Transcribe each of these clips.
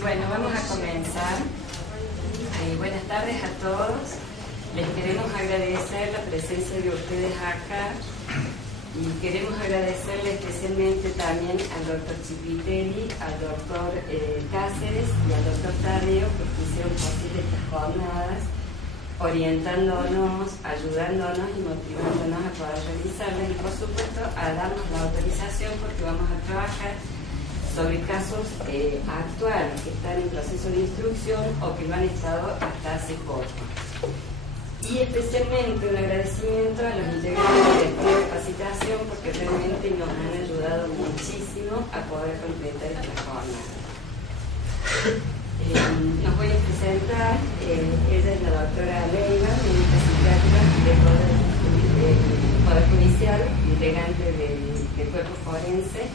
Bueno, vamos a comenzar. Buenas tardes a todos. Les queremos agradecer la presencia de ustedes acá y queremos agradecerle especialmente también al doctor Cipitelli, al doctor Cáceres y al doctor Tadeo porque hicieron posible estas jornadas, orientándonos, ayudándonos y motivándonos a poder realizarlas y por supuesto a darnos la autorización porque vamos a trabajar sobre casos actuales que están en proceso de instrucción o que lo han estado hasta hace poco. Y especialmente un agradecimiento a los integrantes de esta capacitación porque realmente nos han ayudado muchísimo a poder completar esta jornada. Nos voy a presentar, ella es la doctora Leiva, médica psiquiatra del Poder Judicial, integrante del cuerpo forense,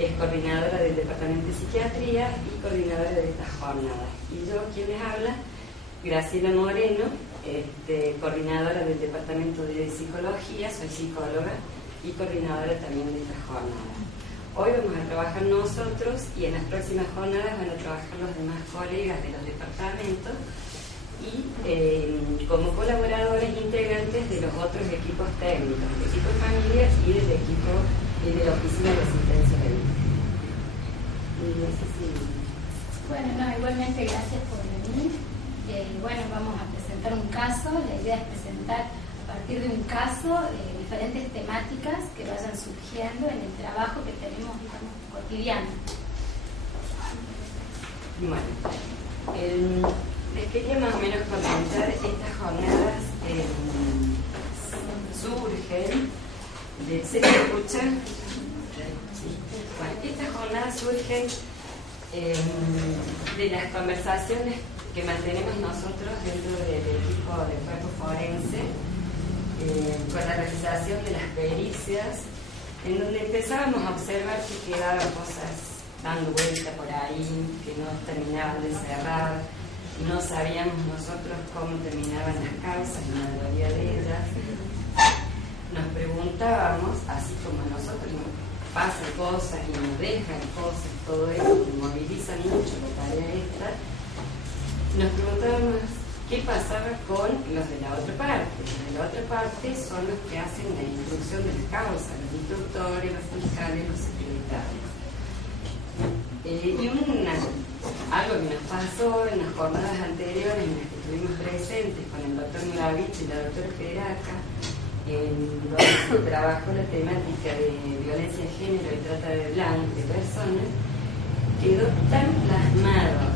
es coordinadora del Departamento de Psiquiatría y coordinadora de estas jornadas. Y yo, quien les habla, Graciela Moreno, coordinadora del Departamento de Psicología, soy psicóloga y coordinadora también de estas jornadas. Hoy vamos a trabajar nosotros y en las próximas jornadas van a trabajar los demás colegas de los departamentos y como colaboradores integrantes de los otros equipos técnicos, del equipo de familia y del equipo de la Oficina de Asistencia Médica. No sé si... Bueno, igualmente gracias por venir. Bueno, vamos a presentar un caso. La idea es presentar a partir de un caso diferentes temáticas que vayan surgiendo en el trabajo que tenemos, digamos, cotidiano. Bueno, les quería más o menos comentar, estas jornadas surgen ¿se escucha? Sí. Bueno, estas jornadas surgen de las conversaciones que mantenemos nosotros dentro del equipo del cuerpo forense con la realización de las pericias, en donde empezábamos a observar que quedaban cosas dando vuelta por ahí, que no terminaban de cerrar, y no sabíamos nosotros cómo terminaban las causas, la mayoría de ellas. Nos preguntábamos, así como a nosotros nos pasan cosas y nos dejan cosas, todo eso nos moviliza mucho la tarea esta, nos preguntábamos qué pasaba con los de la otra parte. Los de la otra parte son los que hacen la instrucción de las causas, los instructores, los fiscales, los secretarios. Y algo que nos pasó en las jornadas anteriores en las que estuvimos presentes con el doctor Milavich y la doctora Peraca, en donde se trabajó la temática de violencia de género y trata de personas, quedó tan plasmado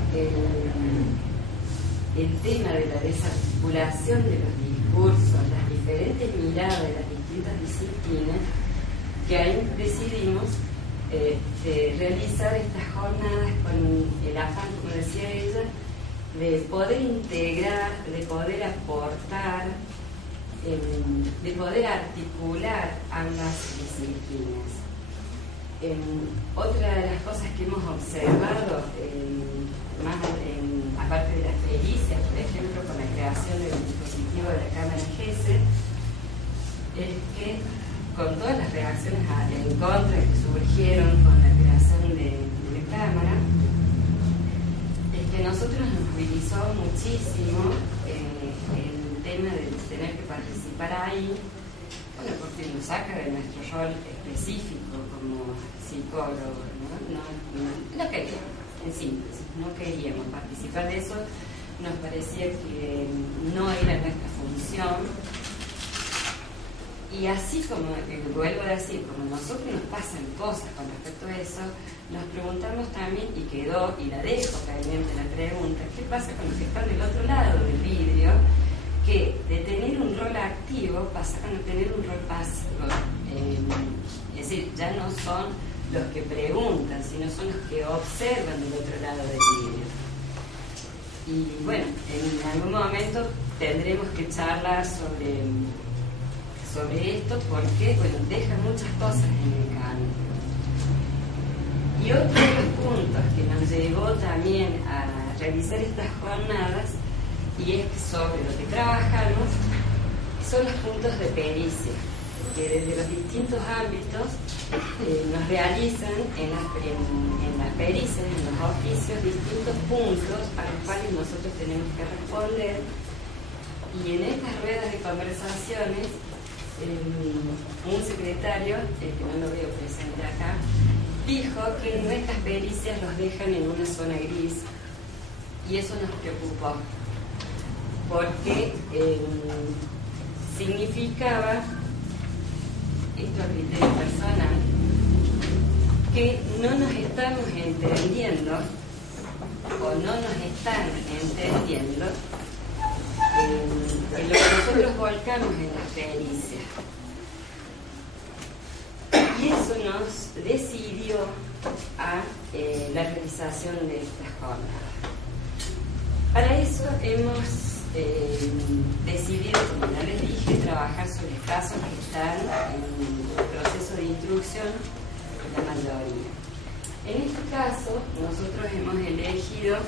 el tema de la desarticulación de los discursos, las diferentes miradas de las distintas disciplinas, que ahí decidimos realizar estas jornadas con el afán, como decía ella, de poder integrar, de poder aportar, de poder articular ambas disciplinas. Otra de las cosas que hemos observado, aparte de las pericias, por ejemplo, con la creación del dispositivo de la cámara GESE, es que con todas las reacciones en contra que surgieron con la creación de la cámara, es que a nosotros nos movilizó muchísimo el tema de tener que participar ahí, bueno, porque nos saca de nuestro rol específico como psicólogo, no queríamos, en síntesis, no queríamos participar de eso, nos parecía que no era nuestra función. Y así como, vuelvo a decir, como a nosotros nos pasan cosas con respecto a eso, nos preguntamos también, y quedó, y la dejo caliente la pregunta, ¿qué pasa con los que están del otro lado del vidrio? Que de tener un rol activo pasa a no tener un rol pasivo. Es decir, ya no son los que preguntan, sino son los que observan del otro lado del vidrio. Y bueno, en algún momento tendremos que charlar sobre esto porque, bueno, deja muchas cosas en el camino. Y otro de los puntos que nos llevó también a realizar estas jornadas, y es que sobre lo que trabajamos, son los puntos de pericia, que desde los distintos ámbitos nos realizan en las pericias, en los oficios distintos puntos a los cuales nosotros tenemos que responder, y en estas ruedas de conversaciones un secretario, que no lo veo presente acá, dijo que nuestras pericias los dejan en una zona gris, y eso nos preocupó porque significaba, esto a criterio personal, que no nos estamos entendiendo o no nos están entendiendo en lo que nosotros volcamos en la pericia. Y eso nos decidió a la realización de esta jornada. Para eso hemos decidido, como ya les dije, trabajar sobre casos que están en proceso de instrucción, la mayoría. En este caso, nosotros hemos elegido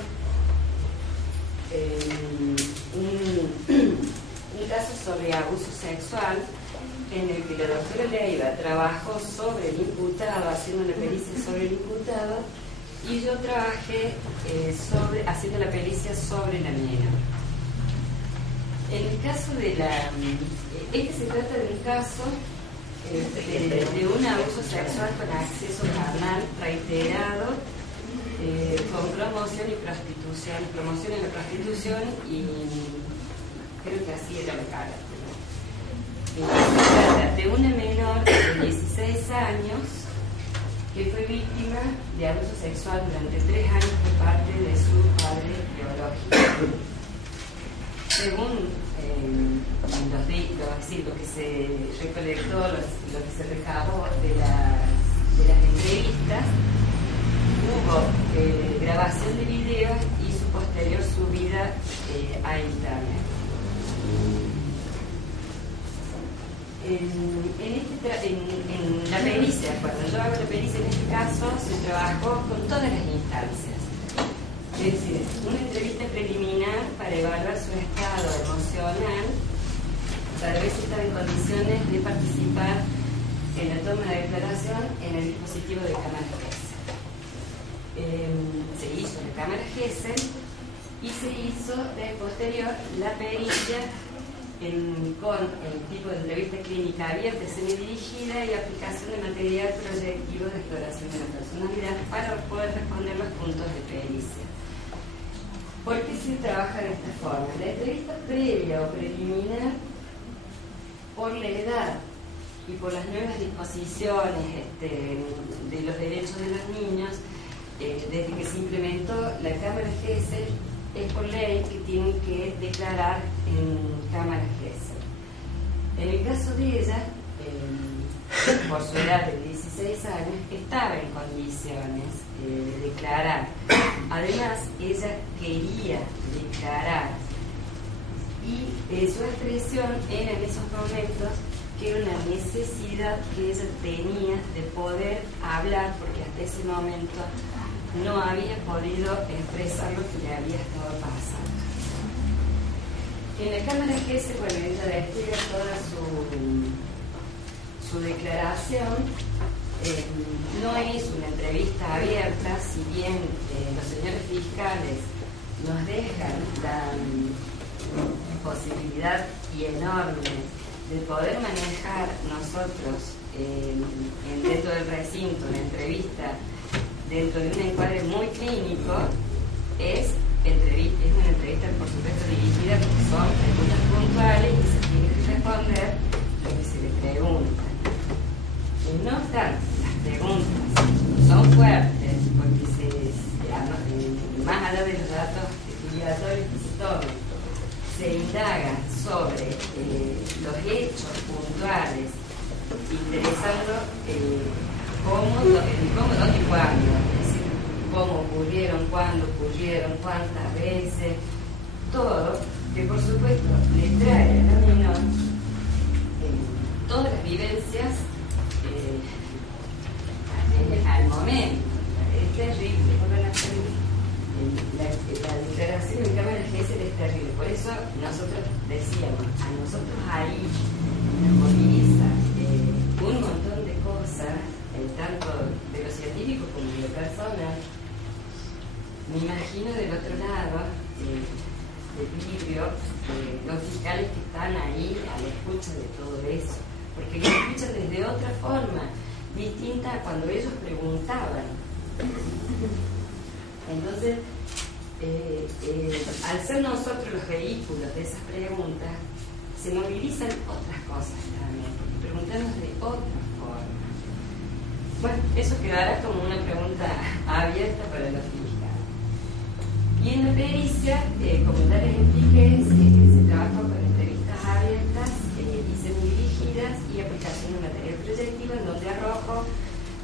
un caso sobre abuso sexual, en el que la doctora Leiva trabajó sobre el imputado, haciendo la pericia sobre el imputado, y yo trabajé haciendo la pericia sobre la menor. En el caso de se trata de un caso de un abuso sexual con acceso carnal reiterado, con promoción y prostitución, promoción en la prostitución, y creo que así era la cara. Se trata de una menor de 16 años que fue víctima de abuso sexual durante 3 años por parte de su padre biológico. Según lo que se recolectó, lo que se recabó de las entrevistas, hubo grabación de videos y su posterior subida a internet. En la pericia, cuando yo hago la pericia en este caso, se trabajó con todas las instancias. Es decir, una entrevista preliminar para evaluar su estado emocional, para ver si estaba en condiciones de participar en la toma de declaración en el dispositivo de cámara Gesell. Se hizo la cámara Gesell y se hizo de posterior la pericia con el tipo de entrevista clínica abierta, semidirigida y aplicación de material proyectivo de exploración de la personalidad para poder responder los puntos de pericia. ¿Por qué se trabaja de esta forma? La entrevista previa o preliminar, por la edad y por las nuevas disposiciones de los derechos de los niños, desde que se implementó la cámara Gesell, es por ley que tienen que declarar en cámara Gesell. En el caso de ella, por su edad de 16 años, estaba en condiciones de declarar. Además, ella quería declarar, y su expresión era en esos momentos que era una necesidad que ella tenía de poder hablar, porque hasta ese momento no había podido expresar lo que le había estado pasando. En la cámara Gesell, bueno, ella despliega toda su declaración. No es una entrevista abierta, si bien los señores fiscales nos dejan la posibilidad y enorme de poder manejar nosotros dentro del recinto una entrevista dentro de un encuadre muy clínico. Es una entrevista, por supuesto, dirigida, porque son preguntas puntuales y se tiene que responder lo que se le pregunta. No obstante, las preguntas son fuertes, porque más allá de los datos filiatorios que se toman, se indaga sobre los hechos puntuales, interesando cómo, dónde y cuándo, es decir, cómo ocurrieron, cuándo ocurrieron, cuántas veces, todo, que por supuesto le trae a la menor todas las vivencias al momento. Es terrible, la declaración en cámara Gesell es terrible. Por eso nosotros decíamos, a nosotros ahí nos moviliza un montón de cosas, tanto de lo científico como de lo personal, Me imagino del otro lado del vidrio los fiscales que están ahí a la escucha de todo eso, porque lo escuchan desde otra forma, distinta a cuando ellos preguntaban. Entonces, al ser nosotros los vehículos de esas preguntas, se movilizan otras cosas también, porque preguntamos de otra forma. Bueno, eso quedará como una pregunta abierta para los fiscales. Y en la pericia, como ya les expliqué, se trabajó con entrevistas abiertas y semidirigidas y aplicación de material proyectivo, en donde arrojo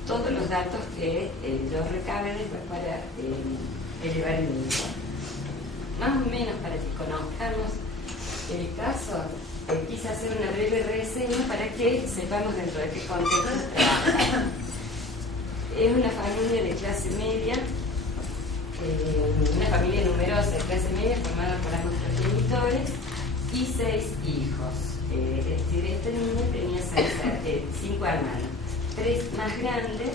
todos los datos que yo recabe después para elevar el informe. Más o menos para que conozcamos el caso, quise hacer una breve reseña para que sepamos dentro de qué contexto trabaja. Es una familia de clase media, una familia numerosa de clase media formada por ambos progenitores y 6 hijos. Es decir, esta niña tenía 5 hermanos, 3 más grandes,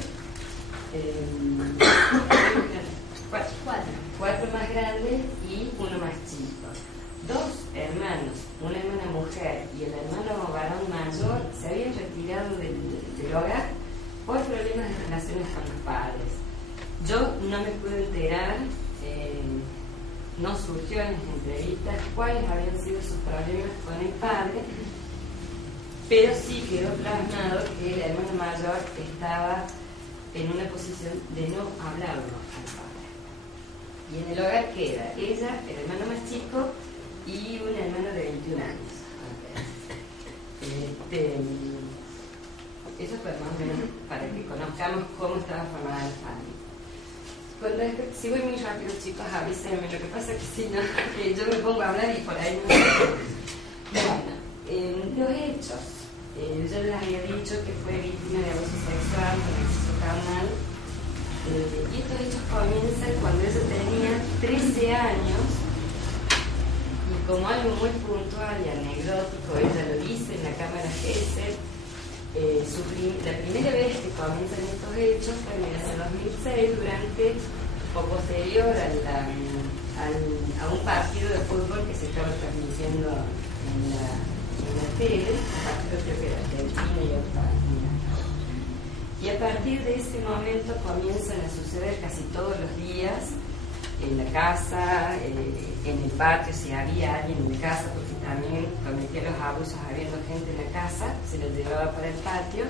4 más grandes y 1 más chico. 2 hermanos, una hermana mujer y el hermano varón mayor, se habían retirado del hogar por problemas de relaciones con los padres. Yo no me pude enterar, no surgió en las entrevistas cuáles habían sido sus problemas con el padre, pero sí quedó plasmado que el hermano mayor estaba en una posición de no hablarlo al padre. Y en el hogar queda ella, el hermano más chico y un hermano de 21 años. Eso fue más o menos para que conozcamos cómo estaba formada la familia. Si voy muy rápido, chicos, avísenme. Lo que pasa es que si no, yo me pongo a hablar y por ahí no. Bueno, los hechos. Yo les había dicho que fue víctima de abuso sexual, de exceso carnal. Y estos hechos comienzan cuando ella tenía 13 años. Y como algo muy puntual y anecdótico, ella lo dice en la cámara Gesell. La primera vez que comienzan estos hechos fue en el 2006, durante o posterior a un partido de fútbol que se estaba transmitiendo en la tele, un partido creo que era Argentina y España. Y a partir de ese momento comienzan a suceder casi todos los días en la casa, en el patio, si había alguien en la casa, porque también cometía los abusos habiendo gente en la casa, se los llevaba para el patio,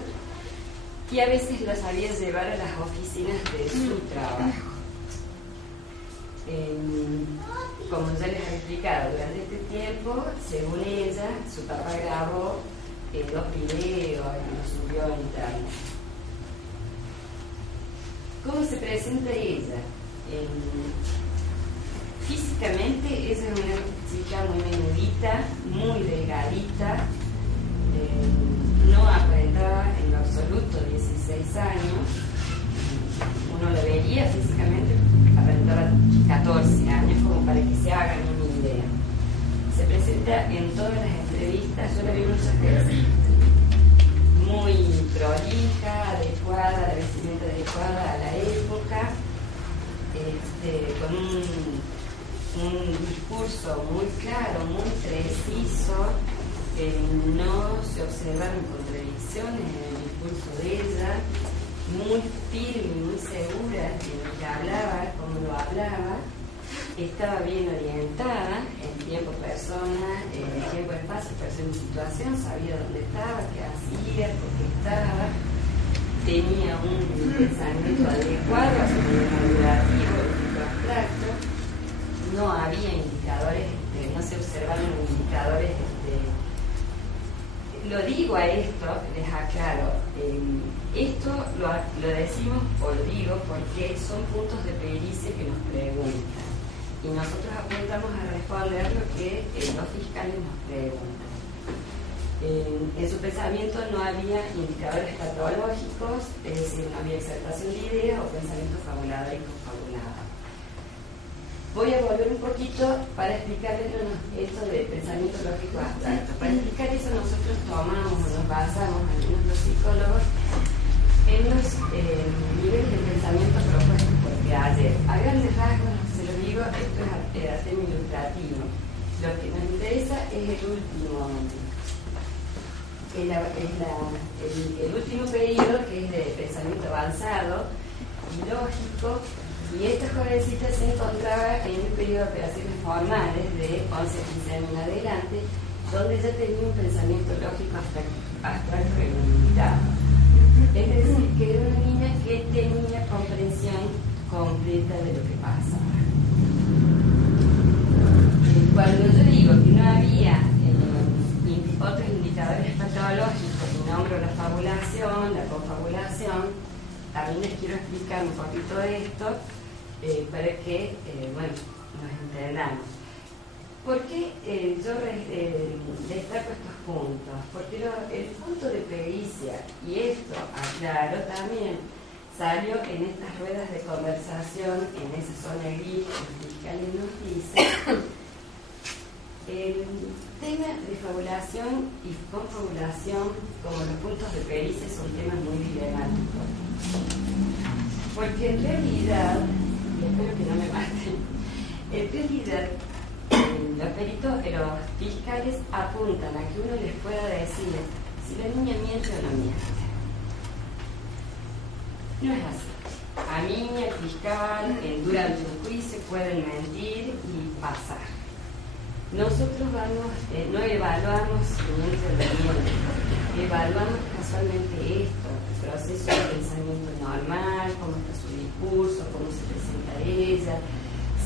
y a veces los sabía llevar a las oficinas de su trabajo. Como ya les he explicado, durante este tiempo, según ella, su papá grabó 2 videos y los subió a internet. ¿Cómo se presenta ella? Físicamente ella es una chica muy menudita, muy delgadita, no aparentaba en lo absoluto 16 años. Uno la veía físicamente, aparentaba 14 años, como para que se hagan una idea. Se presenta en todas las entrevistas, yo la vi muchas veces, muy prolija, adecuada, la vestimenta adecuada a la época, con un discurso muy claro, muy preciso, no se observaron contradicciones en el discurso de ella, muy firme, muy segura de lo que hablaba, cómo lo hablaba, estaba bien orientada en tiempo, persona, en tiempo, espacio, persona y situación, sabía dónde estaba, qué hacía, por qué estaba, tenía un pensamiento adecuado a su nivel madurativo, abstracto. No había indicadores, no se observaron indicadores. Lo digo a esto, les aclaro, esto lo decimos o lo digo porque son puntos de pericia que nos preguntan y nosotros apuntamos a responder lo que los fiscales nos preguntan. En su pensamiento no había indicadores patológicos, es decir, no había exaltación de ideas o pensamiento fabulador y confabulado. Voy a volver un poquito para explicarles esto de pensamiento lógico abstracto. Para explicar eso nosotros tomamos o nos basamos, algunos los psicólogos, en los niveles de pensamiento propuestos por de ayer. A grandes rasgos, se lo digo, esto es a tema ilustrativo. Lo que nos interesa es el último periodo, que es de pensamiento avanzado y lógico, y esta jovencita se encontraba en un periodo de operaciones formales de 11-15 años en adelante, donde ya tenía un pensamiento lógico abstracto y limitado. Es decir, que era una niña que tenía comprensión completa de lo que pasaba. Cuando yo digo que no había otros indicadores patológicos y nombro la fabulación, la confabulación, también les quiero explicar un poquito de esto para que nos entendamos. ¿Por qué yo destaco estos puntos? Porque el punto de pericia, y esto aclaro también, salió en estas ruedas de conversación, en esa zona gris que los fiscales nos dicen. El tema de fabulación y confabulación, como los puntos de pericia, son temas muy dilemáticos. Porque en realidad, y espero que no me maten, en realidad los peritos, los fiscales apuntan a que uno les pueda decir si la niña miente o no miente. No es así. A mí, el fiscal, durante un juicio pueden mentir y pasar. Nosotros no evaluamos mientras la miente, evaluamos casualmente esto, el proceso de pensamiento normal, cómo está su discurso, cómo se presenta ella,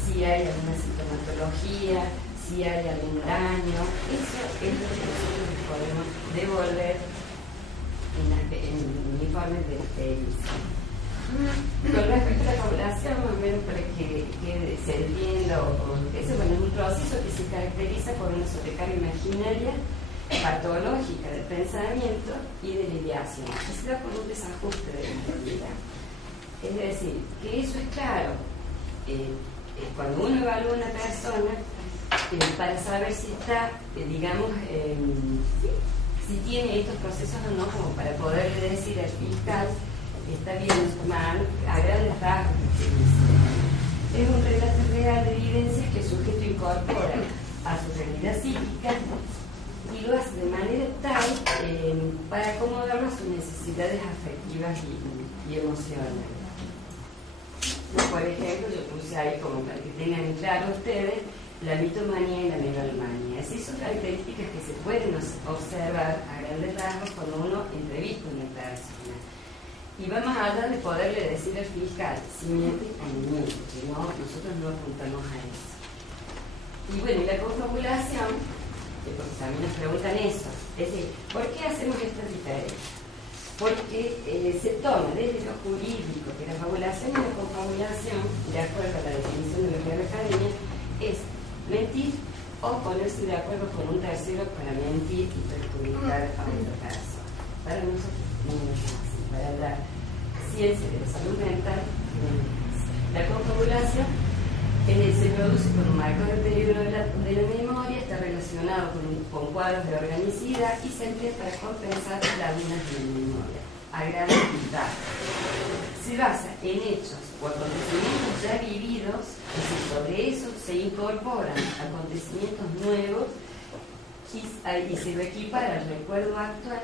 si hay alguna sintomatología, si hay algún daño. Eso es lo que nosotros podemos devolver en informes de pericia. Con respecto a la población, más o menos para que se entienda, es un proceso que se caracteriza por una sobrecarga imaginaria, patológica del pensamiento y de la ideación, que se da por un desajuste de la realidad. Es decir, que eso es claro. Cuando uno evalúa a una persona, para saber si está, si tiene estos procesos o no, como para poderle decir al fiscal, está bien en su mano, a grandes rasgos. Es un relato real de evidencias que el sujeto incorpora a su realidad psíquica y lo hace de manera tal para acomodarlo a sus necesidades afectivas y emocionales. Por ejemplo, yo puse ahí como para que tengan claro ustedes la mitomanía y la megalomanía. Así son características que se pueden observar a grandes rasgos cuando uno entrevista a una persona. Y va más allá de poderle decir al fiscal si miente o no miente, que no, nosotros no apuntamos a eso. Y bueno, y la confabulación, porque también nos preguntan eso, es decir, ¿por qué hacemos esta diferencia? Porque se toma desde lo jurídico que la fabulación y la confabulación, de acuerdo a la definición de la Real Academia, es mentir o ponerse de acuerdo con un tercero para mentir y perjudicar a otra persona. Para nosotros no es así. Para la ciencia de la salud mental, la confabulación se produce con un marco de peligro de la memoria, está relacionado con cuadros de organicidad y se emplea para compensar lagunas de la memoria a gran edad. Se basa en hechos o acontecimientos ya vividos y sobre eso se incorporan acontecimientos nuevos y se lo equipara al recuerdo actual,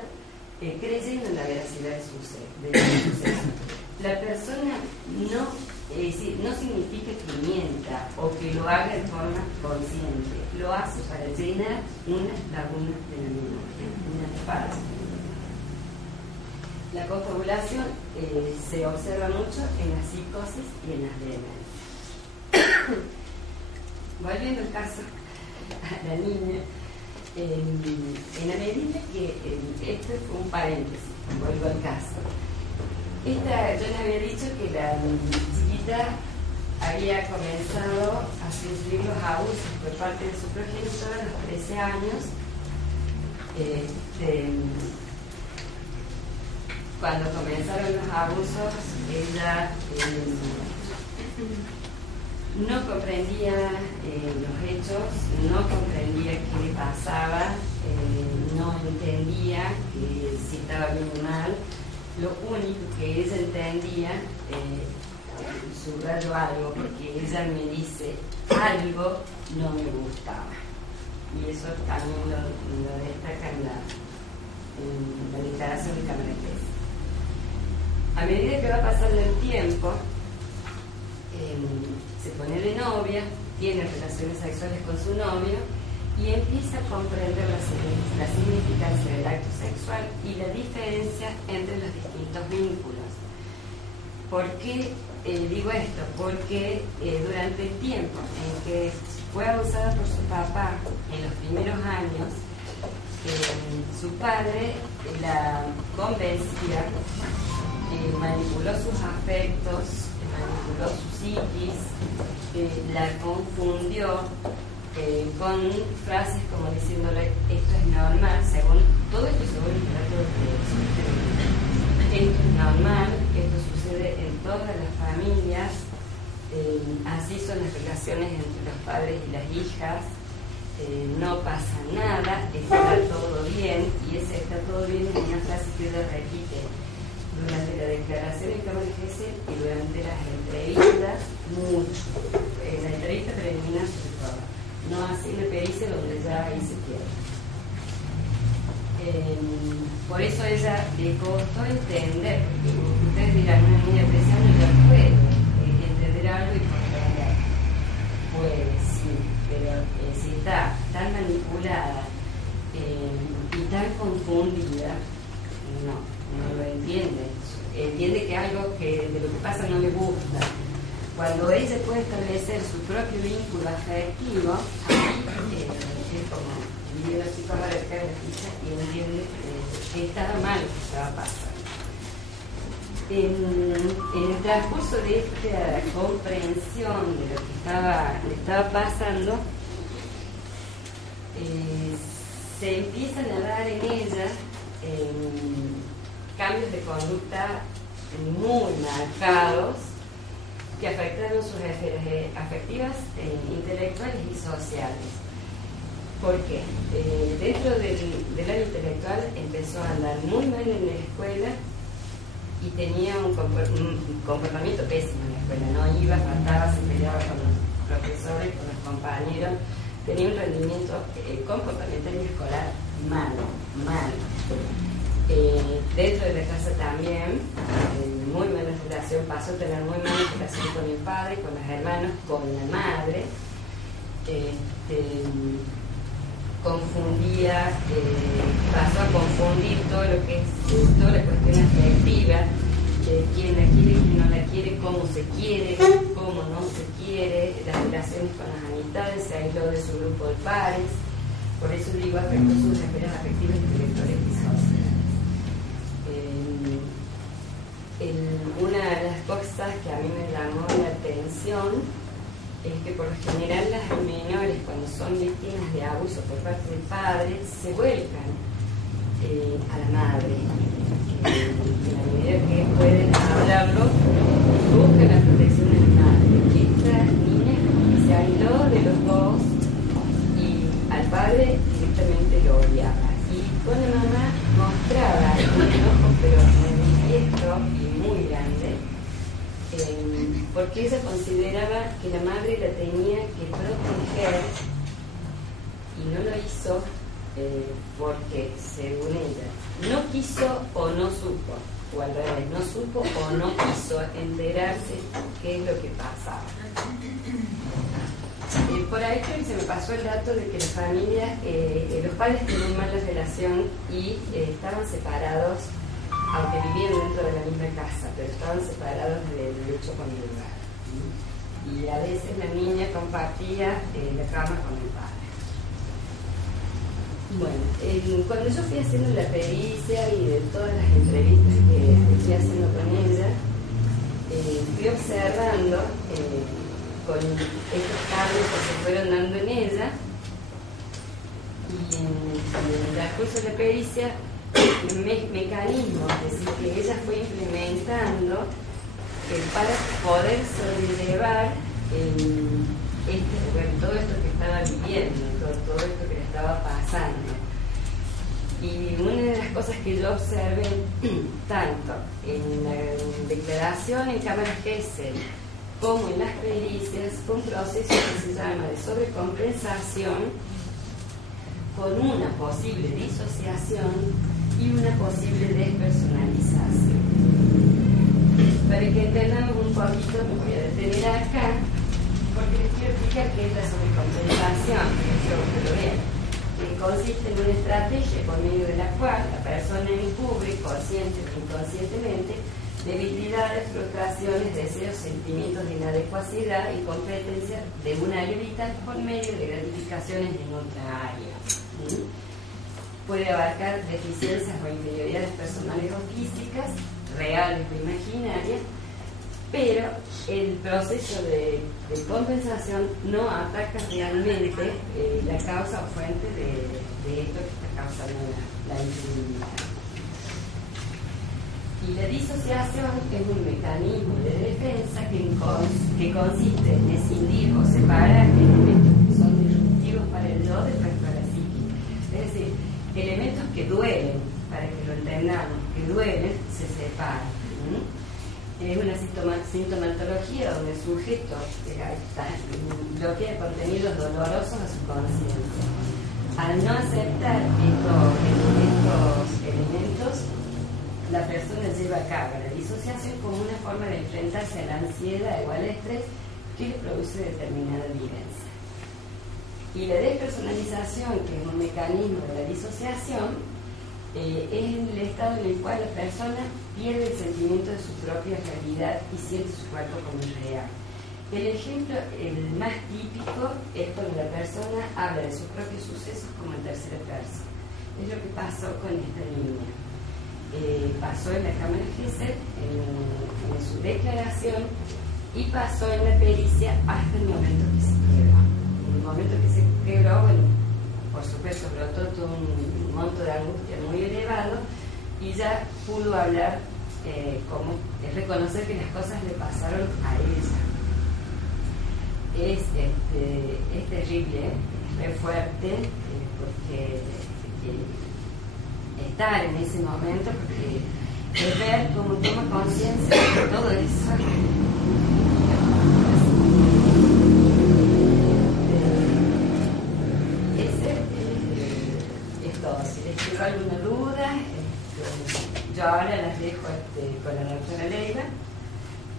creyendo en la veracidad del suceso. La persona no significa que mienta o que lo haga de forma consciente, lo hace para llenar una laguna de la memoria, una falsa. La confabulación se observa mucho en la psicosis y en las demencias. Volviendo al caso a la niña, en la medida que esto fue un paréntesis, vuelvo al caso. Yo les había dicho que la chiquita había comenzado a sufrir los abusos por parte de su progenitor a los 13 años. Cuando comenzaron los abusos, ella no comprendía los hechos, no comprendía qué le pasaba, no entendía que si estaba bien o mal. Lo único que ella entendía subrayo algo porque ella me dice algo no me gustaba. Y eso también lo destaca en la declaración de Cámara Eclesiástica. A medida que va pasando el tiempo, se pone de novia, tiene relaciones sexuales con su novio y empieza a comprender la significancia del acto sexual y la diferencia entre los distintos vínculos. ¿Por qué digo esto? Porque durante el tiempo en que fue abusada por su papá en los primeros años, su padre la convencía, manipuló sus afectos, manipuló su psiquis, la confundió con frases como diciéndole esto es normal, según todo esto según el relato de esto es normal, esto sucede en todas las familias, así son las relaciones entre los padres y las hijas, no pasa nada, está todo bien, y ese está todo bien es una frase que ella repite durante la declaración en Cámara Eclesiástica y durante las entrevistas mucho, en la entrevista preliminar sobre todo, no así en la pericia donde ya ahí se pierde. Por eso ella le costó entender, porque ustedes dirán, una niña de 13 años ya puede entender algo y comprender. Puede, sí, pero si está tan manipulada y tan confundida, no lo entiende. Entiende que algo que de lo que pasa no le gusta. Cuando ella puede establecer su propio vínculo afectivo, es como viviendo así con la descarga de ficha y entiende que estaba mal lo que estaba pasando. En el transcurso de esta comprensión de lo que le estaba pasando, se empiezan a dar en ella cambios de conducta muy marcados que afectaron sus esferas afectivas, intelectuales y sociales. ¿Por qué? Dentro del área intelectual empezó a andar muy mal en la escuela y tenía un comportamiento pésimo en la escuela. No iba, faltaba, se peleaba con los profesores, con los compañeros. Tenía un rendimiento comportamental y escolar malo. Dentro de la casa también, muy mala relación, pasó a tener muy mala relación con el padre, con los hermanos, con la madre. Confundía, pasó a confundir todo lo que es toda la cuestión afectiva, quién la quiere, quién no la quiere, cómo se quiere, cómo no se quiere, las relaciones con las amistades, se aisló de su grupo de pares, por eso digo, afectó sus esferas afectivas, intelectuales y sociales. Una de las cosas que a mí me llamó la atención es que por lo general las menores, cuando son víctimas de abuso por parte del padre, se vuelcan a la madre. En la medida que pueden hablarlo, buscan la protección de la madre. Esta niña se aisló de los dos y al padre directamente lo odiaba. Y con la mamá mostraba un enojo, pero manifiesto y muy grande, porque ella consideraba que la madre la tenía que proteger y no lo hizo porque, según ella, no quiso o no supo, o al revés, no supo o no quiso enterarse qué es lo que pasaba. Por ahí creo que se me pasó el dato de que la familia, los padres tenían mala relación y estaban separados, aunque vivían dentro de la misma casa, pero estaban separados del lecho conyugal. Y a veces la niña compartía la cama con el padre. Bueno, cuando yo fui haciendo la pericia y de todas las entrevistas que fui haciendo con ella, fui observando con estos cambios que se fueron dando en ella, y en el transcurso de la pericia, mecanismos, es decir, que ella fue implementando para poder sobrellevar todo esto que estaba viviendo, todo esto que le estaba pasando. Y una de las cosas que yo observé, tanto en la declaración en cámara Gesell como en las pericias, fue un proceso que se llama de sobrecompensación con una posible disociación y una posible despersonalización. Para que entendamos un poquito, me voy a detener acá, porque les quiero explicar qué es la sobrecompensación, que quiero que lo vean. Que consiste en una estrategia por medio de la cual la persona encubre, consciente o inconscientemente, debilidades, frustraciones, deseos, sentimientos de inadecuacidad y competencia de un área vital por medio de gratificaciones en otra área. Puede abarcar deficiencias o inferioridades personales o físicas, reales o imaginarias, pero el proceso de compensación no ataca realmente la causa o fuente de esto que está causando la inferioridad. Y la disociación es un mecanismo de defensa que consiste en escindir o separar elementos que son disruptivos para el yo del resto de la psíquica. Es decir, elementos que duelen, para que lo entendamos, que duelen, se separan. Es una sintomatología donde el sujeto bloquea contenidos dolorosos a su conciencia. Al no aceptar estos elementos, la persona lleva a cabo la disociación como una forma de enfrentarse a la ansiedad o al estrés que le produce determinada vivencia. Y la despersonalización, que es un mecanismo de la disociación, es el estado en el cual la persona pierde el sentimiento de su propia realidad y siente su cuerpo como real. El ejemplo, el más típico, es cuando la persona habla de sus propios sucesos como en tercera persona. Es lo que pasó con esta niña. Pasó en la cámara Gesell, en su declaración, y pasó en la pericia hasta el momento que se quebró. En el momento que se quebró, bueno, por supuesto brotó todo un monto de angustia muy elevado y ya pudo hablar, reconocer que las cosas le pasaron a ella. Es terrible, es fuerte, porque estar en ese momento, porque es ver cómo toma conciencia de todo eso. Es todo. Si les quedó alguna duda, yo ahora las dejo con la doctora Leiva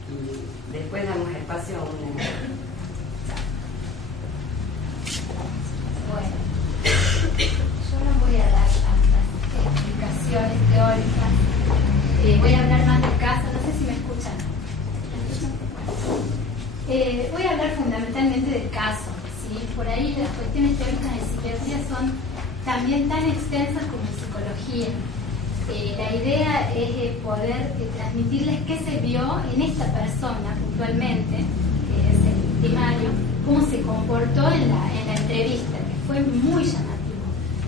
y después damos espacio a una. Bueno, yo no voy a dar tantas explicaciones teóricas, voy a hablar más del caso, no sé si me escuchan. Voy a hablar fundamentalmente del caso, ¿sí? Por ahí las cuestiones teóricas de psiquiatría son también tan extensas como en psicología. La idea es poder transmitirles qué se vio en esta persona puntualmente, que es el victimario, cómo se comportó en la entrevista, que fue muy llamativo,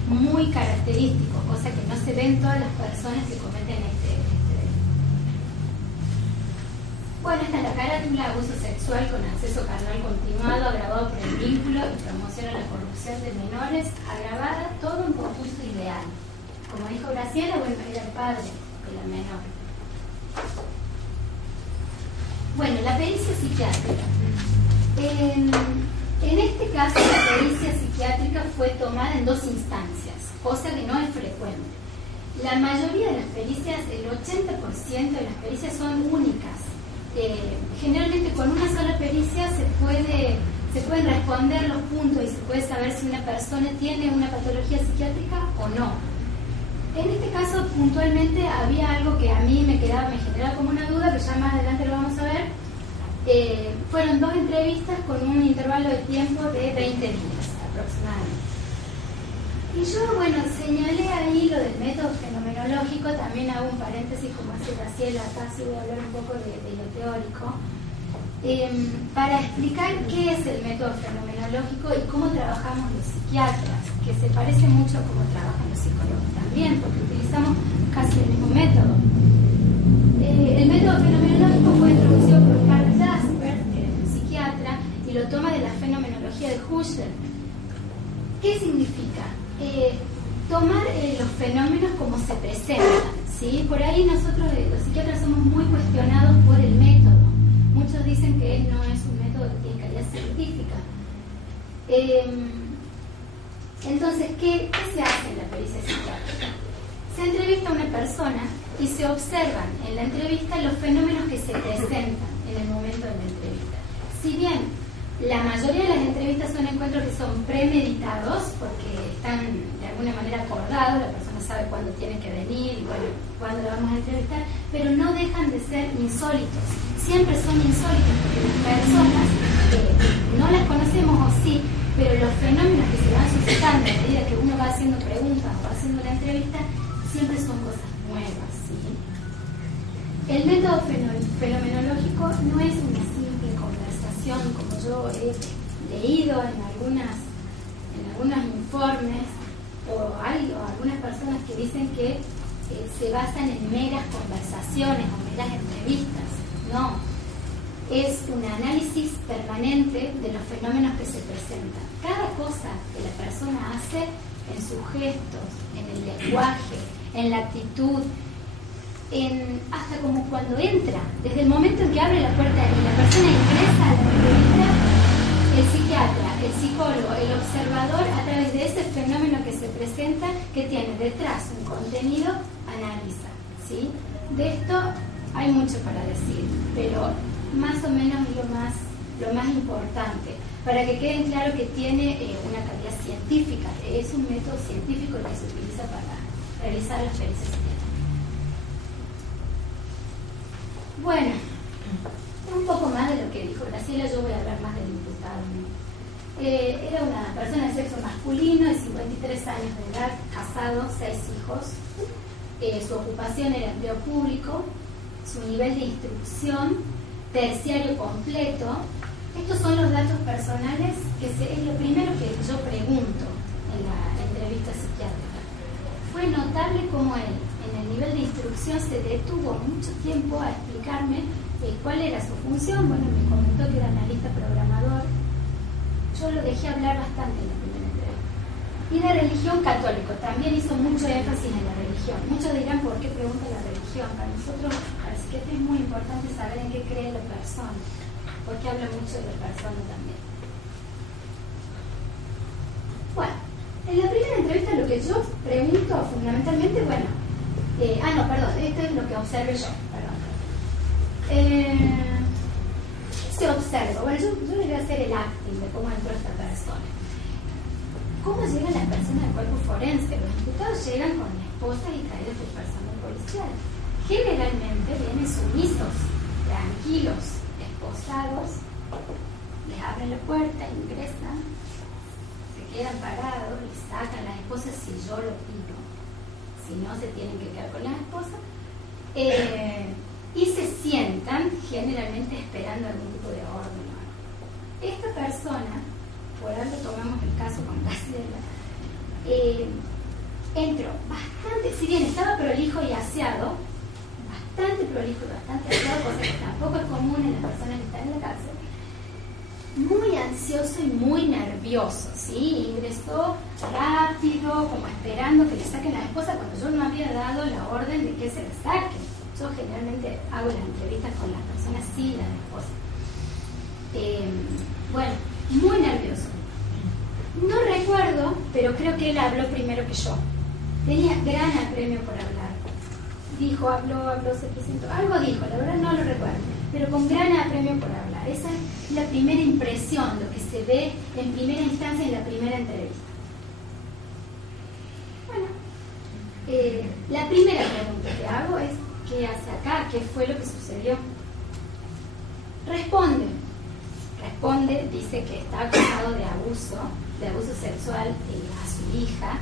muy característico, cosa que no se ve en todas las personas que cometen este delito. Bueno, esta es la carátula: abuso sexual con acceso carnal continuado, agravado por el vínculo y promoción a la corrupción de menores, agravada todo un concurso ideal. Como dijo Graciela, bueno, era el padre de la menor. Bueno, la pericia psiquiátrica. En este caso, la pericia psiquiátrica fue tomada en 2 instancias, cosa que no es frecuente. La mayoría de las pericias, el 80% de las pericias son únicas. Generalmente con una sola pericia se pueden responder los puntos y se puede saber si una persona tiene una patología psiquiátrica o no. En este caso, puntualmente, había algo que a mí me generaba como una duda, que ya más adelante lo vamos a ver. Fueron 2 entrevistas con un intervalo de tiempo de 20 días aproximadamente. Y yo, bueno, señalé ahí lo del método fenomenológico, también hago un paréntesis, como hace Graciela, acá sí voy a hablar un poco de lo teórico, para explicar qué es el método fenomenológico y cómo trabajamos los psiquiatras, que se parece mucho a cómo trabajan los psicólogos también, porque utilizamos casi el mismo método. El método fenomenológico fue introducido por Karl Jasper, que es un psiquiatra, y lo toma de la fenomenología de Husserl. ¿Qué significa? tomar los fenómenos como se presentan, ¿sí? Por ahí nosotros los psiquiatras somos muy cuestionados por el método. Muchos dicen que no es un método que tiene calidad científica. Entonces, ¿qué se hace en la pericia psiquiátrica? Se entrevista a una persona y se observan en la entrevista los fenómenos que se presentan en el momento de la entrevista. Si bien la mayoría de las entrevistas son encuentros que son premeditados, porque están de alguna manera acordados, la persona sabe cuándo tiene que venir y bueno, cuándo la vamos a entrevistar, pero no dejan de ser insólitos. Siempre son insólitos porque las personas no las conocemos o sí, pero los fenómenos que se van suscitando a medida que uno va haciendo preguntas o va haciendo la entrevista siempre son cosas nuevas, ¿sí? El método fenomenológico no es una simple conversación como yo he leído en algunos informes o algunas personas que dicen que se basan en meras conversaciones o meras entrevistas. No, es un análisis permanente de los fenómenos que se presentan. Cada cosa que la persona hace en sus gestos, en el lenguaje, en la actitud, hasta como cuando entra, desde el momento en que abre la puerta y la persona ingresa a la entrevista, el psiquiatra, el psicólogo, el observador, a través de ese fenómeno que se presenta, que tiene detrás un contenido, analiza, ¿sí? De esto hay mucho para decir, pero más o menos es lo más importante, para que quede claro que tiene una calidad científica, es un método científico que se utiliza para realizar las pericias psiquiátricas. Bueno, un poco más de lo que dijo Graciela, yo voy a hablar más del imputado, ¿no? Era una persona de sexo masculino, de 53 años de edad, casado, 6 hijos. Su ocupación era empleo público, su nivel de instrucción, terciario completo. Estos son los datos personales que es lo primero que yo pregunto en la entrevista psiquiátrica. Fue notable cómo él, en el nivel de instrucción, se detuvo mucho tiempo a explicarme cuál era su función. Bueno, me comentó que era analista programador. Yo lo dejé hablar bastante en la primera entrevista. Y de religión católico, también hizo mucho énfasis en la religión. Muchos dirán, ¿por qué pregunta la religión? Para nosotros, para el psiquiatra, es muy importante saber en qué cree la persona, porque habla mucho de la persona también. Bueno, en la primera entrevista lo que yo pregunto fundamentalmente, bueno, esto es lo que observé yo, se observa, bueno, yo le voy a hacer el acting de cómo entró esta persona. ¿Cómo llegan las personas al cuerpo forense? Los imputados llegan con esposas y caídos del personal policial. Generalmente vienen sumisos, tranquilos, esposados, les abren la puerta, ingresan, se quedan parados, les sacan las esposas si yo lo pido. Si no, se tienen que quedar con las esposas. Y se sientan generalmente esperando algún tipo de orden. Esta persona, por algo tomamos el caso con Graciela, entró bastante, si bien estaba prolijo y aseado, bastante prolijo y bastante aseado, cosa que tampoco es común en las personas que están en la cárcel, muy ansioso y muy nervioso, ¿sí? Ingresó rápido, como esperando que le saquen la esposa, cuando yo no había dado la orden de que se la saquen. Yo generalmente hago las entrevistas con las personas sin la esposa. Bueno, muy nervioso. No recuerdo, pero creo que él habló primero que yo. Tenía gran apremio por hablar. Dijo, habló, se presentó. Algo dijo, la verdad no lo recuerdo, pero con gran apremio por hablar. Esa es la primera impresión, lo que se ve en primera instancia en la primera entrevista. Bueno, la primera pregunta que hago es, ¿qué hace acá? ¿Qué fue lo que sucedió? Responde, dice que está acusado de abuso sexual a su hija,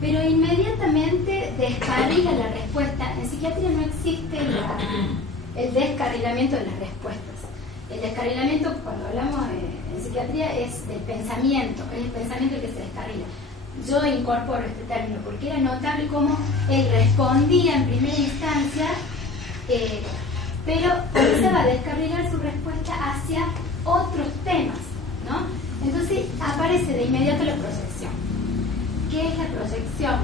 pero inmediatamente descarrila la respuesta. En psiquiatría no existe el descarrilamiento de las respuestas. El descarrilamiento, cuando hablamos en psiquiatría, es del pensamiento, es el pensamiento el que se descarrila. Yo incorporo este término porque era notable cómo él respondía en primera instancia, pero comenzaba a descarrilar su respuesta hacia otros temas, ¿no? Entonces aparece de inmediato la proyección. ¿qué es la proyección?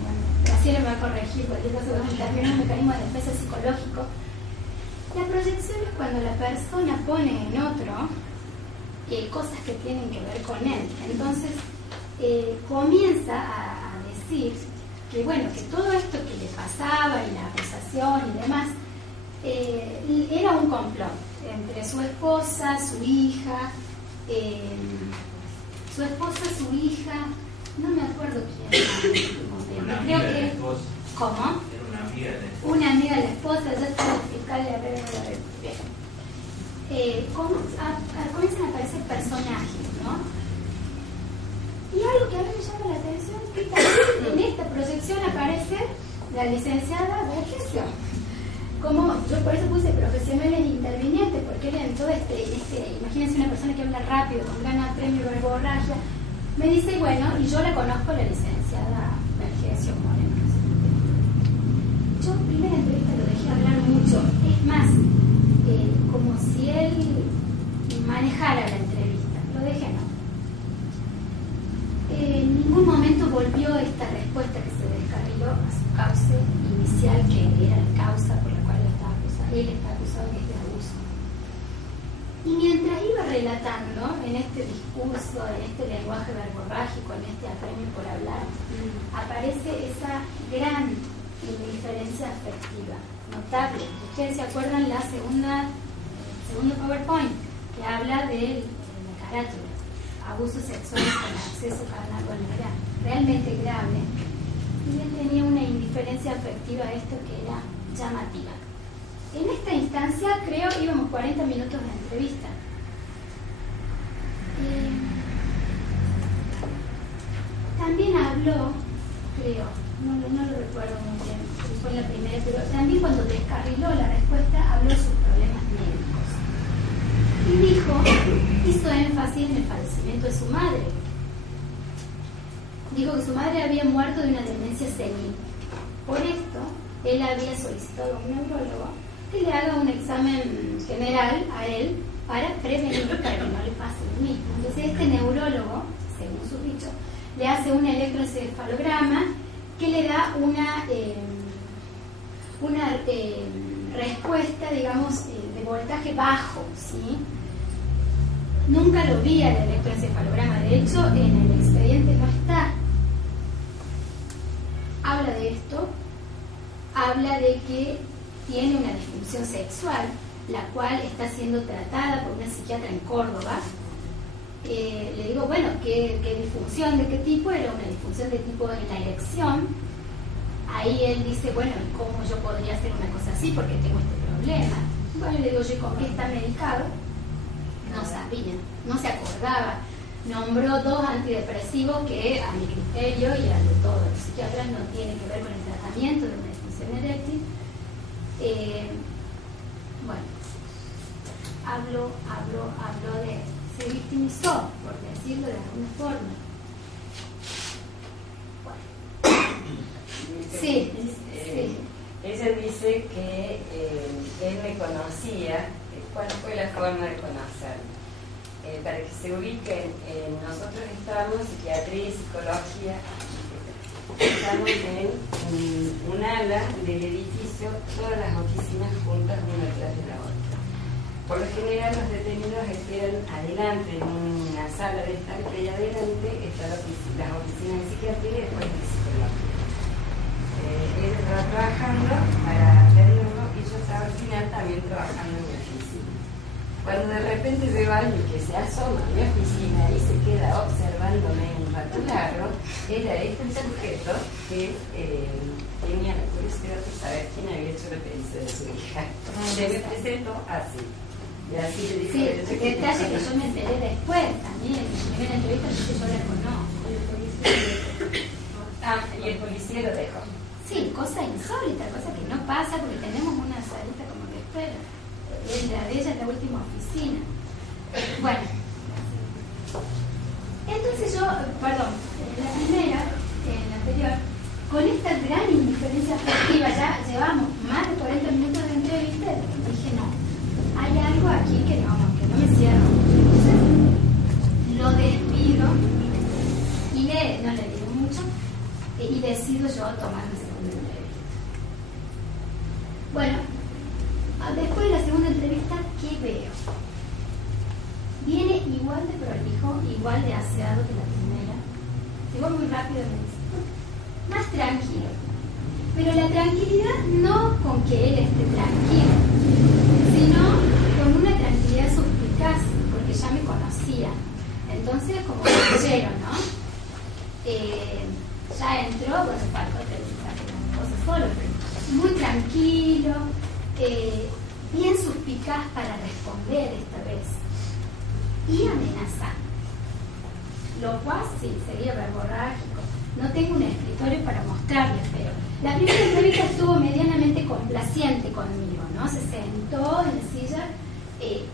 Bueno, Graciela me va a corregir porque yo soy un mecanismo de defensa psicológico. La proyección es cuando la persona pone en otro cosas que tienen que ver con él. Entonces comienza a decir que bueno, que todo esto que le pasaba y la acusación y demás era un complot entre su esposa, su hija, no me acuerdo quién era. Creo que ¿cómo? Era una amiga de la esposa, ya está el fiscal de comienzan a aparecer personajes, ¿no? Y algo que a mí me llama la atención es que también en esta proyección aparece la licenciada Vergesio. Como yo por eso puse profesionales intervinientes, porque él en todo imagínense una persona que habla rápido, con gana premio verborragia, me dice, bueno, y yo la conozco, la licenciada Vergesio Moreno. Yo en primera entrevista lo dejé hablar mucho, es más, como si él manejara la entrevista, lo dejé no. En ningún momento volvió esta respuesta que se descarriló a su causa inicial, que era la causa por la cual él está acusado de este abuso. Y mientras iba relatando en este discurso, en este lenguaje verborrágico, en este apremio por hablar, aparece esa gran indiferencia afectiva, notable. Ustedes se acuerdan la segundo PowerPoint, que habla de la carátula, abuso sexual con acceso carnal, bueno, era realmente grave. Y él tenía una indiferencia afectiva a esto que era llamativa. En esta instancia, creo, íbamos 40 minutos de entrevista. También habló, creo, no lo recuerdo muy bien, fue la primera, pero también cuando descarriló la respuesta, habló de sus problemas médicos. Y hizo énfasis en el fallecimiento de su madre. Dijo que su madre había muerto de una demencia senil. Por esto, él había solicitado a un neurólogo que le haga un examen general a él para prevenir, para que no le pase lo mismo. Entonces este neurólogo, según sus dichos, le hace un electroencefalograma que le da una respuesta, digamos, de voltaje bajo, ¿sí? Nunca lo vi al electroencefalograma, de hecho en el expediente no está. Habla de esto, habla de que tiene una disfunción sexual, la cual está siendo tratada por una psiquiatra en Córdoba. Le digo, bueno, ¿qué disfunción? ¿De qué tipo? Era una disfunción de tipo en la erección. Ahí él dice, bueno, ¿cómo yo podría hacer una cosa así? Porque tengo este problema. Bueno, le digo, ¿y con qué está medicado? No sabía, no se acordaba. Nombró 2 antidepresivos que, a mi criterio y al de todos los psiquiatras, no tienen que ver con el tratamiento de una disfunción eréctil. Bueno, habló se victimizó, por decirlo de alguna forma. Bueno. Sí. Ella dice que él me conocía. ¿Cuál fue la forma de conocerme? Para que se ubiquen, nosotros estamos en psiquiatría y psicología, estamos en un ala del edificio, todas las oficinas juntas una detrás de la otra. Por lo general los detenidos esperan adelante en una sala de estar, que ahí adelante están las oficinas de psiquiatría y después de psicología. Él estaba trabajando para verlo y yo estaba al final también trabajando en mi oficina. Cuando de repente veo a alguien que se asoma a mi oficina y se queda observándome un rato largo, era este sujeto que tenía la curiosidad de saber quién había hecho la pericia de su hija. Se me presentó así. Y así le dije, sí, detalle que yo me enteré después también. En mi primera entrevista yo la conozco. Y el policía lo dejó. Sí, cosa insólita, cosa que no pasa porque tenemos una salita como de espera. La de ella es la última oficina. Bueno, entonces yo, perdón, la primera, en la anterior, con esta gran indiferencia afectiva, ya llevamos más de 40 minutos de entrevista, dije no, hay algo aquí que no me cierro. Entonces lo despido y no le digo mucho, y decido yo tomar mi segunda entrevista. Bueno, después de la segunda entrevista, ¿qué veo? Viene igual de prolijo, igual de aseado que la primera. Llegó muy rápido, me dice, más tranquilo. Pero la tranquilidad no con que él esté tranquilo, sino con una tranquilidad suspicaz, porque ya me conocía. Entonces, como leyeron, ¿no? Ya entró, bueno, faltó terminar las cosas solo, pero muy tranquilo, bien suspicaz para responder esta vez, y amenazante. Lo cual sí, sería verborrágico. No tengo un escritorio para mostrarles, pero la primera entrevista estuvo medianamente complaciente conmigo, ¿no? Se sentó en la silla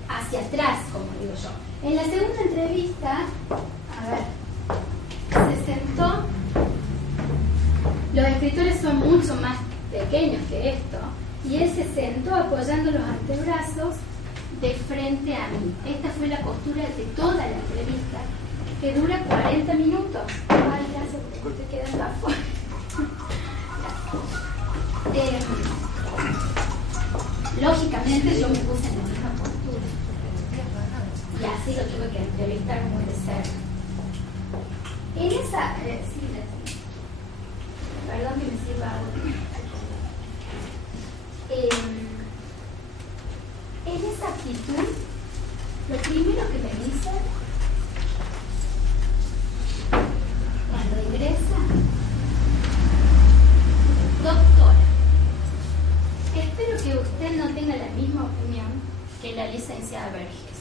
hacia atrás, como digo yo. En la segunda entrevista, se sentó. Los escritores son mucho más pequeños que esto, y él se sentó apoyando los antebrazos de frente a mí. Esta fue la postura de toda la entrevista, que dura 40 minutos. Ay, gracias, porque te quedan afuera. Lógicamente yo me puse en la misma postura, y así lo tuve que entrevistar muy de cerca. En esa... perdón que me sirva algo. En esa actitud, lo primero que me dice cuando ingresa: doctora, espero que usted no tenga la misma opinión que la licenciada Vergés.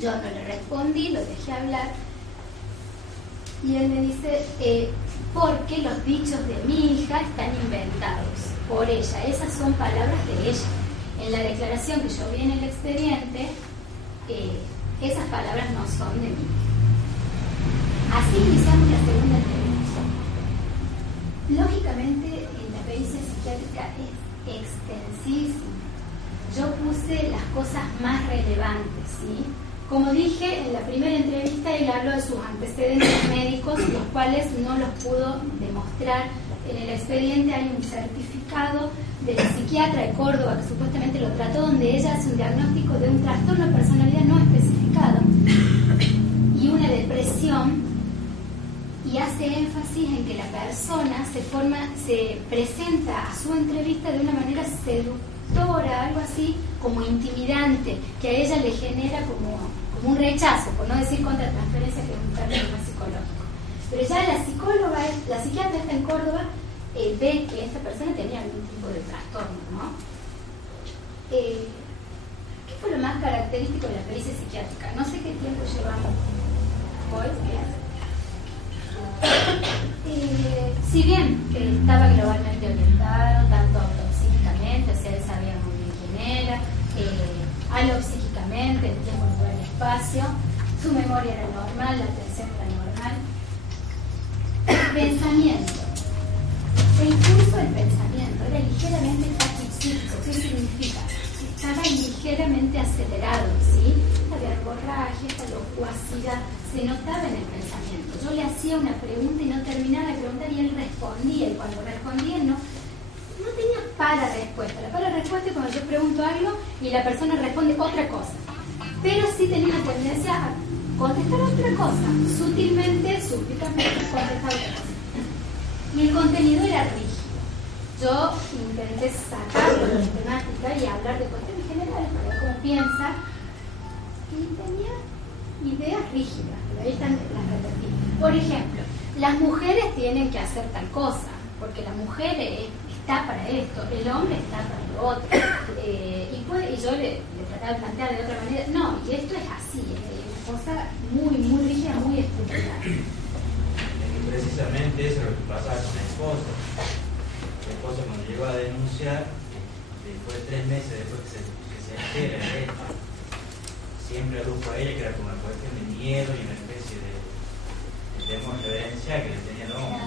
Yo no le respondí, lo dejé hablar, y él me dice, porque los dichos de mi hija están inventados por ella. Esas son palabras de ella. En la declaración que yo vi en el expediente, esas palabras no son de mí. Así iniciamos la segunda entrevista. Lógicamente, la pericia psiquiátrica es extensísima. Yo puse las cosas más relevantes, ¿sí? Como dije, en la primera entrevista él habló de sus antecedentes médicos, los cuales no los pudo demostrar. En el expediente hay un certificado de la psiquiatra de Córdoba que supuestamente lo trató, donde ella hace un diagnóstico de un trastorno de personalidad no especificado y una depresión, y hace énfasis en que la persona se presenta a su entrevista de una manera seductora, algo así como intimidante, que a ella le genera como un rechazo, por no decir contratransferencia, que es un término más psicológico. Pero ya la psicóloga, la psiquiatra está en Córdoba, ve que esta persona tenía algún tipo de trastorno, ¿no? ¿Qué fue lo más característico de la pericia psiquiátrica? No sé qué tiempo llevamos hoy. Si bien que estaba globalmente orientado, tanto autopsíquicamente, o sea, él sabía muy bien quién era, alopsíquicamente, el tiempo, lugar y espacio, su memoria era normal, la atención era normal. Pensamiento. El curso del pensamiento era ligeramente taquipsíquico. ¿Qué significa? Estaba ligeramente acelerado, ¿sí? La verborragia, esta locuacidad se notaba en el pensamiento. Yo le hacía una pregunta y no terminaba de preguntar y él respondía, y cuando respondía no tenía para respuesta. La para respuesta es cuando yo pregunto algo y la persona responde otra cosa, pero sí tenía una tendencia a contestar otra cosa, sutilmente, súbitamente contestar otra cosa, y el contenido era rígido. Yo intenté sacarlo de la temática y hablar de cuestiones generales para ver cómo piensa, y tenía ideas rígidas, pero ahí están, las repetí. Por ejemplo, las mujeres tienen que hacer tal cosa, porque la mujer está para esto, el hombre está para lo otro, y yo le trataba de plantear de otra manera, no, y esto es así, es una cosa muy, muy rígida, muy estructural. Precisamente eso es lo que pasaba con la esposa. La esposa, cuando llegó a denunciar, después de 3 meses después que se entera de esto, siempre adujo a ella que era como una cuestión de miedo y una especie de temor reverencial que le tenía el hombre.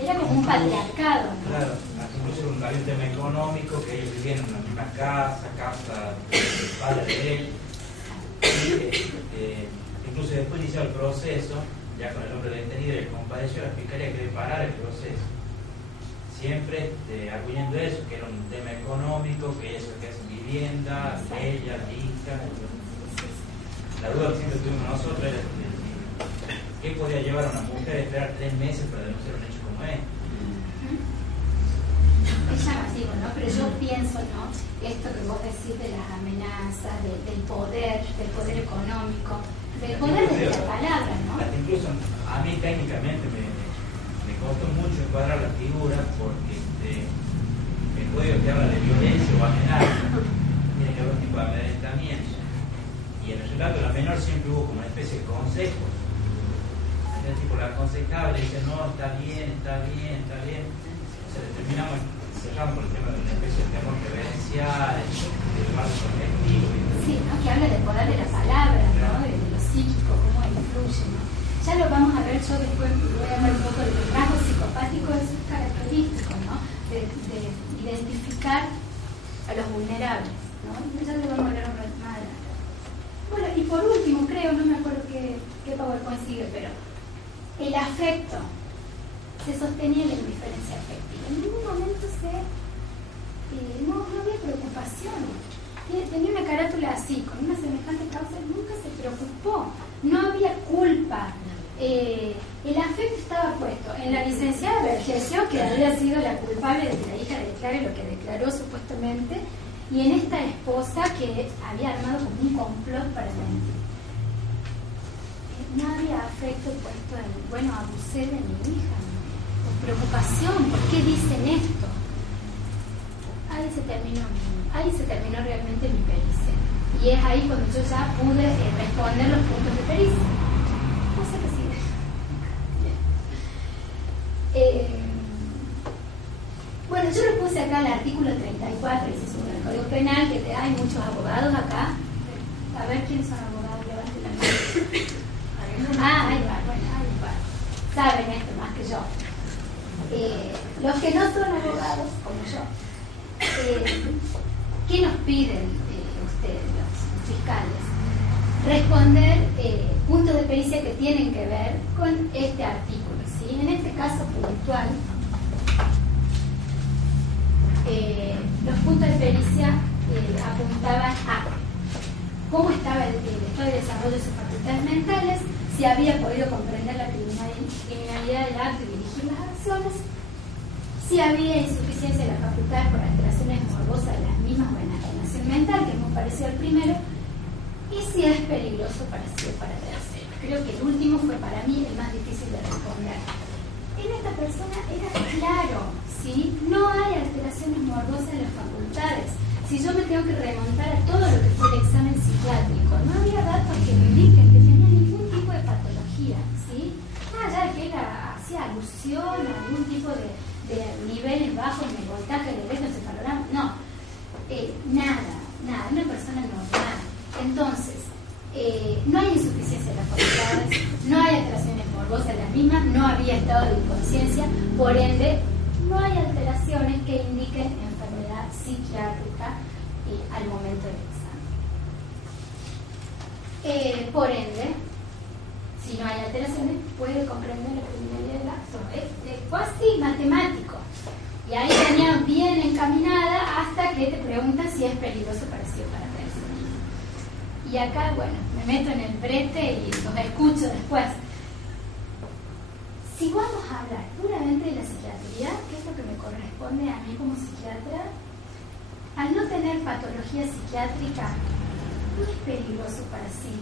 Era como un patriarcado, ¿no? Claro, incluso había un tema económico, que ellos vivían en una casa del padre de él. Y, incluso después de iniciar el proceso, ya con el hombre detenido y el compadecido, la fiscalía quiere parar el proceso. Siempre arguyendo eso, que era un tema económico, que eso que es vivienda, ella, la hija. La duda que siempre tuvimos nosotros era ¿qué podía llevar a una mujer a esperar 3 meses para denunciar un hecho como este? Es llamativo, ¿no? Pero yo pienso, ¿no? Esto que vos decís de las amenazas, del poder económico, del poder de la palabra, ¿no? Incluso a mí técnicamente me costó mucho encuadrar la figura porque el código que habla de violencia o amenaza tiene que haber un tipo de amedrentamiento. Y en el relato de la menor siempre hubo como una especie de consejo. Entonces, tipo, la aconsejable dice, no, está bien. Se terminamos cerrando por el tema de una especie de temor reverencial, del mal colectivo. Sí, ¿no? Que habla del poder de la palabra, ¿no? De lo psíquico, cómo influye, ¿no? Ya lo vamos a ver, yo después voy a hablar un poco del rasgo psicopático de sus característicos, ¿no? De identificar a los vulnerables, ¿no? Ya lo vamos a hablar un rato más adelante. Bueno, y por último, creo, no me acuerdo qué PowerPoint sigue, pero el afecto se sostenía en la indiferencia afectiva. En ningún momento no había preocupación. Tenía una carátula así, con una semejante causa, nunca se preocupó. No había culpa. El afecto estaba puesto en la licenciada Vergesio, que había sido la culpable de que la hija declare lo que declaró supuestamente, y en esta esposa que había armado como un complot para mentir. No había afecto puesto en, bueno, abusé de mi hija, ¿no? Con preocupación, ¿por qué dicen esto? Ahí se terminó realmente mi pericia. Y es ahí cuando yo ya pude responder los puntos de pericia. No sé qué sigue. Bueno, yo le puse acá el artículo 34, ese es un código penal, que hay muchos abogados acá. A ver quiénes son abogados, levanten la mano. Ahí va, bueno, ahí va. Saben esto más que yo. Los que no son abogados, como yo, ¿qué nos piden ustedes, los fiscales? Responder puntos de pericia que tienen que ver con este artículo, ¿sí? En este caso puntual, los puntos de pericia apuntaban a cómo estaba el estado de desarrollo de sus facultades mentales, si había podido comprender la criminalidad del acto y dirigir las acciones, si había insuficiencia de las facultades por alteraciones morbosas de las mismas o enajenación mental, que es muy parecido al primero, y si es peligroso para sí o para terceros. Creo que el último fue para mí el más difícil de responder. En esta persona era claro, ¿sí? No hay alteraciones morbosas en las facultades. Si yo me tengo que remontar a todo lo que fue el examen psiquiátrico, no había datos que me indiquen que tenía ningún tipo de patología, ¿sí? Más allá de que él hacía alusión a algún tipo de niveles bajos en el voltaje del electroencefalograma, no, nada, una persona normal. Entonces, no hay insuficiencia de las facultades, no hay alteraciones morbosas en las mismas, no había estado de inconsciencia, por ende, no hay alteraciones que indiquen enfermedad psiquiátrica al momento del examen. Por ende, si no hay alteraciones, puede comprender la criminalidad del acto. Fue así, matemático. Y ahí venía bien encaminada hasta que te preguntan si es peligroso para sí o para personas. Y acá, bueno, me meto en el brete y los escucho después. Si vamos a hablar puramente de la psiquiatría, que es lo que me corresponde a mí como psiquiatra, al no tener patología psiquiátrica, no es peligroso para sí.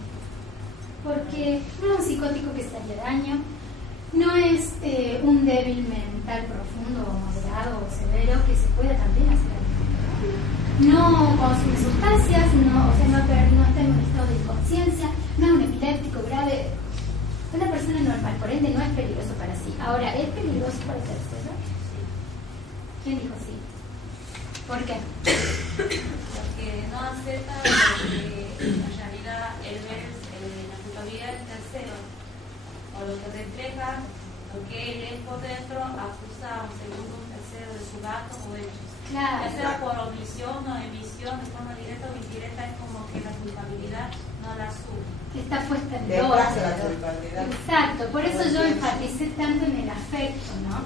Porque no es un psicótico que se haría daño, no es un débil mental profundo o moderado o severo que se pueda también hacer daño. No consume sustancias, no está en un estado de inconsciencia, no es un epiléptico grave. Una persona normal, por ende, no es peligroso para sí. Ahora, ¿es peligroso para el tercero? ¿Quién dijo sí? ¿Por qué? Porque no acepta en realidad el ver la culpabilidad del tercero, o lo que refleja lo que él es por dentro, acusa a un segundo, un tercero de su acto o hechos. Claro. Ya sea por omisión o emisión, de forma directa o indirecta, es como que la culpabilidad no la asume. está puesta en el Desplaza la otro. culpabilidad. Exacto, por eso yo enfaticé tanto en el afecto, ¿no?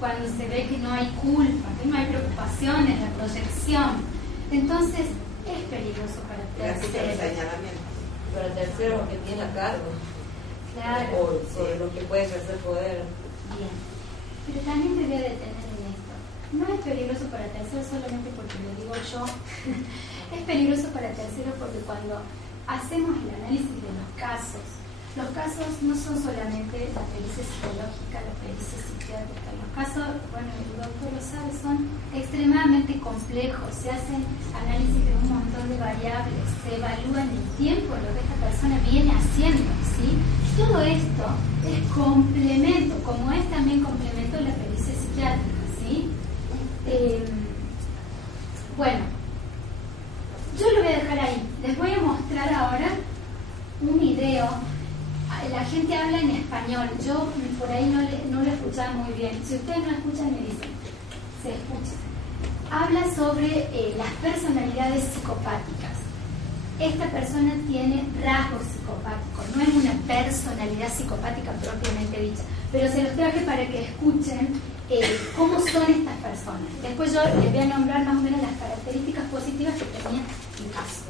Cuando se ve que no hay culpa, que no hay preocupaciones, la proyección. Entonces, es peligroso para terceros. Para terceros que tiene a cargo. Claro. O lo que puede ejercer poder. Bien. Pero también me voy a detener en esto. No es peligroso para terceros solamente porque lo digo yo. Es peligroso para terceros porque cuando hacemos el análisis de los casos no son solamente la pericia psicológica, la pericia psiquiátrica. Los casos, bueno, el doctor lo sabe, son extremadamente complejos. Se hacen análisis de un montón de variables, se evalúa en el tiempo lo que esta persona viene haciendo, ¿sí? Todo esto es complemento, como es también complemento de la pericia psiquiátrica, ¿sí? Bueno, yo lo voy a dejar ahí. Les voy a mostrar ahora un video. La gente habla en español. Yo por ahí no lo escuchaba muy bien. Si ustedes no escuchan, me dicen. Se escucha. Habla sobre las personalidades psicopáticas. Esta persona tiene rasgos psicopáticos. No es una personalidad psicopática propiamente dicha. Pero se los traje para que escuchen cómo son estas personas. Después yo les voy a nombrar más o menos las características positivas que tenía mi caso.